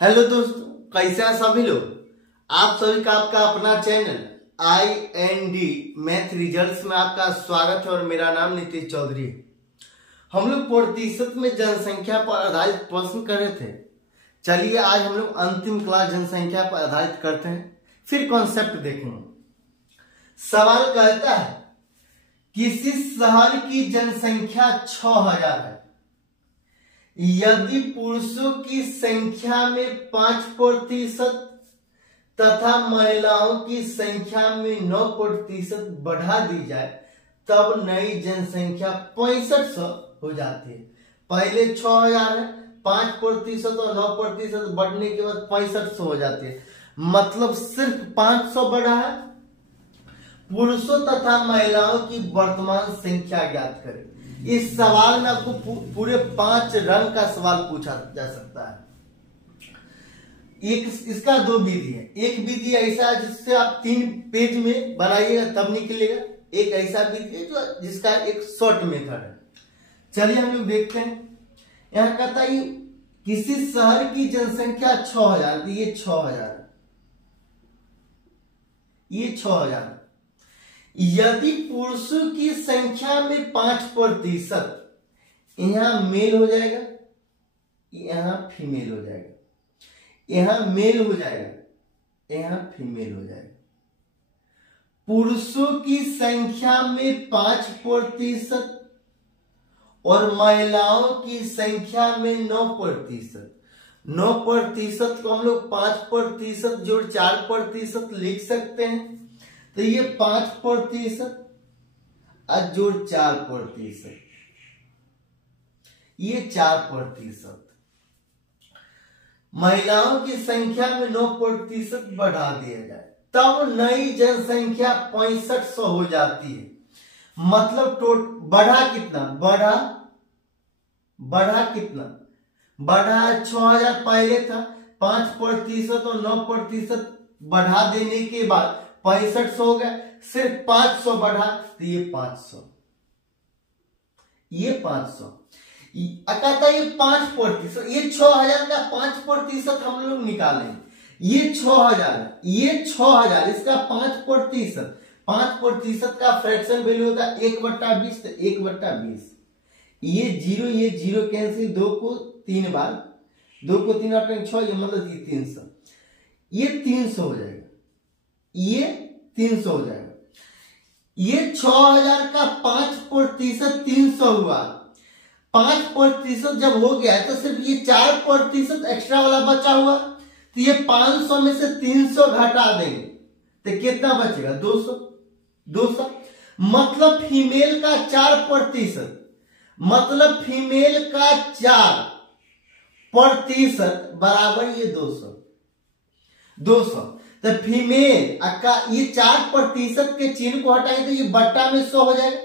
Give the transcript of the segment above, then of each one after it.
Hello दोस्तों, कैसे हैं सभी लोग। आप सभी का आपका अपना चैनल IND मैथ रिजल्ट्स में आपका स्वागत है और मेरा नाम नीतीश चौधरी है। हम लोग प्रतिशत में जनसंख्या पर आधारित प्रश्न कर रहे थे। चलिए आज हम लोग अंतिम क्लास जनसंख्या पर आधारित करते हैं, फिर कॉन्सेप्ट देखेंगे। सवाल कहता है किसी शहर की जनसंख्या 6000 है। यदि पुरुषों की संख्या में 5% तथा महिलाओं की संख्या में 9% बढ़ा दी जाए तब नई जनसंख्या 6500 हो जाती है। पहले 6000 है, 5% और 9% बढ़ने के बाद 6500 हो जाती है। मतलब सिर्फ 500 बढ़ा है। पुरुषों तथा महिलाओं की वर्तमान संख्या ज्ञात करें। इस सवाल में आपको पूरे 5 रंग का सवाल पूछा जा सकता है। एक इसका 2 विधि है। एक विधि ऐसा है जिससे आप 3 पेज में बनाइएगा तब निकलेगा। एक ऐसा विधि है जो जिसका एक शॉर्ट मेथड है। चलिए हम लोग देखते हैं। यहां कहता है किसी शहर की जनसंख्या 6000, तो ये 6000, ये 6000। यदि पुरुषों की संख्या में 5%, यहां मेल हो जाएगा, यहां फीमेल हो जाएगा, यहां मेल हो जाएगा, यहां फीमेल हो जाएगा। पुरुषों की संख्या में 5% और महिलाओं की संख्या में 9%। 9% को हम लोग 5% जोड़ 4% लिख सकते हैं। तो ये 5% जोड़ 4%, ये 4%। महिलाओं की संख्या में 9% बढ़ा दिया जाए तब नई जनसंख्या 6500 हो जाती है। मतलब बढ़ा कितना, बढ़ा कितना, बढ़ा 6000 पहले था, 5% और 9% बढ़ा देने के बाद 6500 हो गया। सिर्फ 500 बढ़ा तो ये 500, ये 500। कहता ये 5%, ये 6000 का 5% हम लोग निकालेंगे। ये 6000, ये 6000, इसका 5%, 5% का फ्रैक्शन वैल्यू होता है 1/20, तो 1/20। ये 0 कैंसिल, 2 को 3 बार, 2 को 3 बार 6, ये मतलब ये 300, ये 300 हो जाएगा, ये 300 हो जाएगा। ये 6000 का 5% 300 हुआ। 5% जब हो गया तो सिर्फ ये 4% एक्स्ट्रा वाला बचा हुआ। तो ये 500 में से 300 घटा देंगे तो कितना बचेगा, 200। मतलब फीमेल का 4%, मतलब फीमेल का 4% बराबर ये 200। तो फीमेल का ये 4% के चिन्ह को हटाएंगे तो ये बट्टा में 100 हो जाएगा,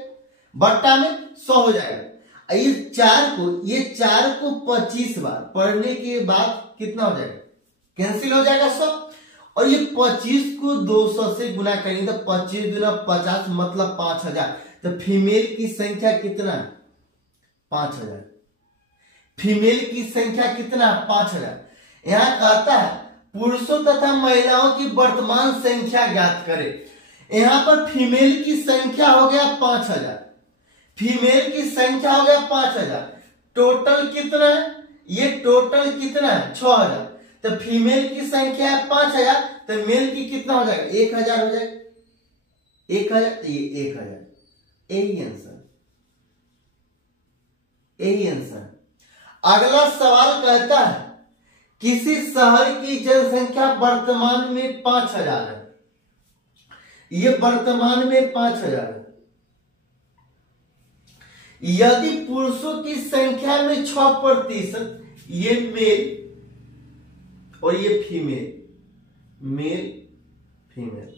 बट्टा में 100 हो जाएगा। ये 4 को 25 बार पढ़ने के बाद कितना हो जाएगा, कैंसिल हो जाएगा 100। और ये 25 को 200 से गुना करेंगे तो 25 गुना 50 मतलब 5000। तो फीमेल की संख्या कितना है, 5000। फीमेल की संख्या कितना है, 5000। यहां कहता है पुरुषों तथा महिलाओं की वर्तमान संख्या ज्ञात करें। यहां पर फीमेल की संख्या हो गया 5000, फीमेल की संख्या हो गया 5000। टोटल कितना है, ये टोटल कितना है, 6000। तो फीमेल की संख्या है 5000, तो मेल की कितना हो जाएगा, 1000 हो जाएगा, 1000, तो ये 1000। यही आंसर, यही आंसर। अगला सवाल कहता है किसी शहर की जनसंख्या वर्तमान में 5000 है। ये वर्तमान में 5000 है। यदि पुरुषों की संख्या में 6%, ये मेल और ये फीमेल, मेल फीमेल।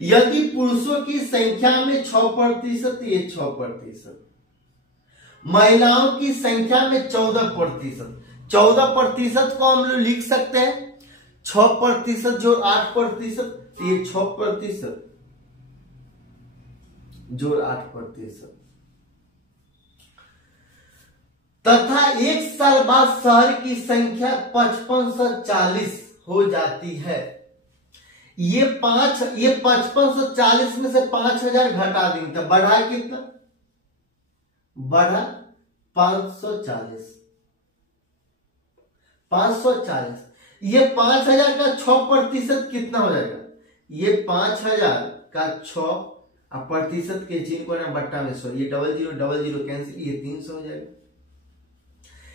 यदि पुरुषों की संख्या में 6%, ये 6%। महिलाओं की संख्या में 14%। 14% को हम लोग लिख सकते हैं 6% जोड़ 8%, ये 6% जोड़ 8%। तथा एक साल बाद शहर की संख्या 5540 हो जाती है। ये 5540 में से 5000 घटा देंगे तो बढ़ा कितना, बढ़ा 540। ये 5000 का 6% कितना हो जाएगा, ये 5000 का 6% के चिन्ह को ना बट्टा में 100, ये 00 कैंसिल, ये 300 हो जाएगा,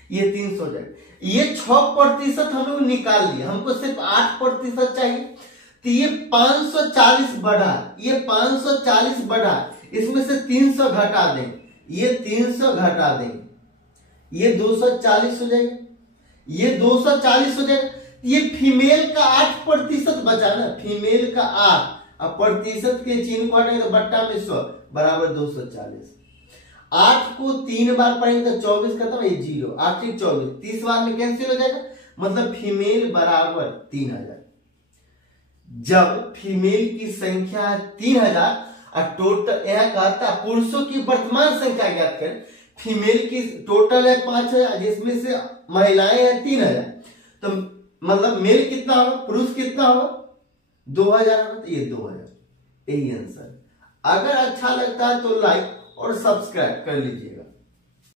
ये 300 हो जाएगा। ये 6% हम लोग निकाल लिए, हमको सिर्फ 8% चाहिए, तो ये 540 बढ़ा, ये 540 बढ़ा, इसमें से 300 घटा दें, ये 300 घटा दें, ये 240 हो जाएगा, ये 240 हो जाएगा। ये फीमेल का 8% बचा ना, फीमेल का 8 अब प्रतिशत के चिन्ह को हटाएंगे तो बट्टा में 100 बराबर 240। 8 को 3 बार पढ़ेंगे तो 24 खत्म, ये 0 8 24, 30 बार में कैंसिल हो जाएगा, मतलब फीमेल बराबर 3000। जब फीमेल की संख्या है 3000 और टोटल यह कहता है पुरुषों की वर्तमान संख्या ज्ञात करें, फीमेल की टोटल है 5000 जिसमें से महिलाएं हैं 3000, तो मतलब मेल कितना होगा, पुरुष कितना होगा 2000 होगा, तो ये 2000, यही आंसर। अगर अच्छा लगता है तो लाइक और सब्सक्राइब कर लीजिए।